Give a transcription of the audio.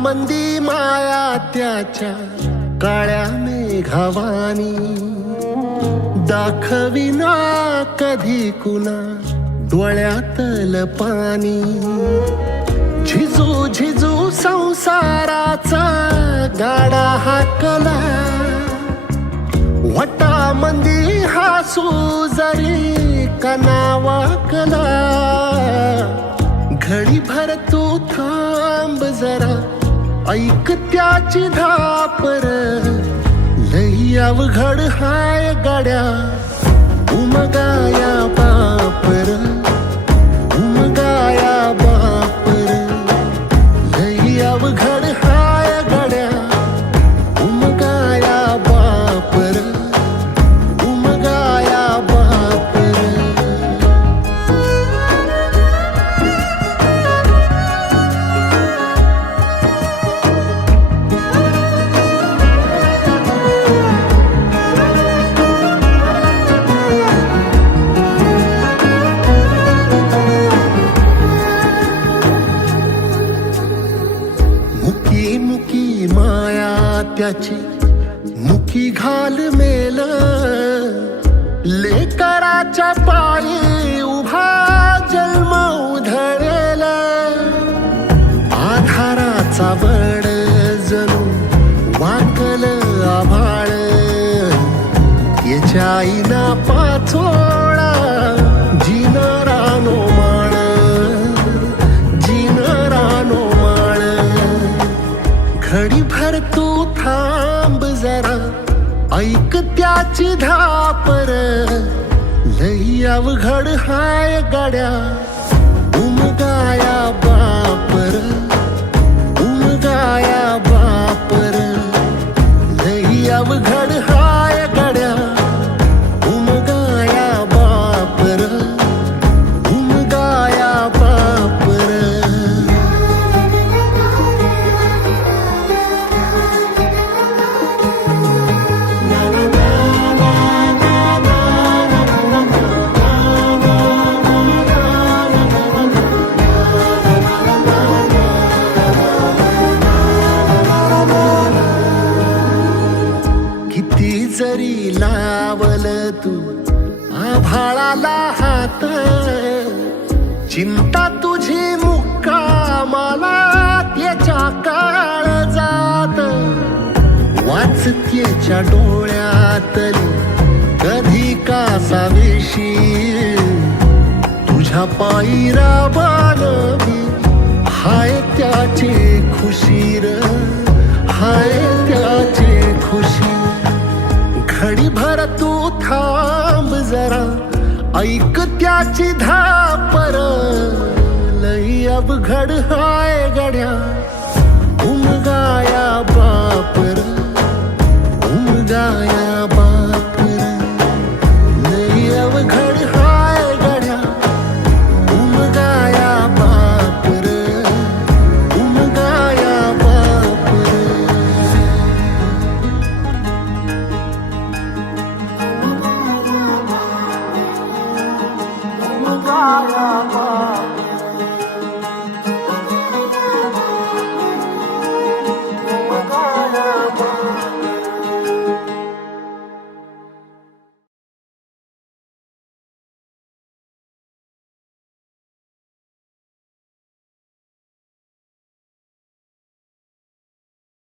मंदी माया त्याच्या काळ्या मेघावानी, दाखविना कधी कुणा डोळ्यातल पाणी. झिजू झिजू संसाराचा गाडा हाकला, वटामंदी हासू जरी कना वाकला. घडी भर तू थांब जरा, ऐक त्याची धापर, लई अवघड हाय गड्या उमगाया बापर, उमगाया बापर. लई अवघड हाय गड्या उमगाया बापर, उमगाया बापर. मुकी मुकी माया त्याची मुकी घाल मेल, लेकराच्या पायी उभा जन्म उधळेल. आधाराचा बळ जणू वाकल आभाळ, याच्या आईना पाचोळा जिनरानो माळ, जिनरानो माळ. घडी भर तू थांब जरा, ऐक त्याची धापर, लई अवघड हाय गड्या उमगाया बापर, उमगाया बापर. लई अवघड हाय गड्या उमगाया बापर, उमगाया बापर. किती जरी लावल तू आभाळाला हात, चिंता तुझी मुक्कामाला त्याच्या काळजात. वाचतेच्या डोळ्यातली कधी कासावेशी, तुझ्या पायी राबान मी हाय त्याचे खुशीर, हाय त्याचे खुशी. घडी भर तू थांब जरा, ऐक त्याची धापर, लई अवघड हाय गड्या उमगाया बापर, उमगाया बापर.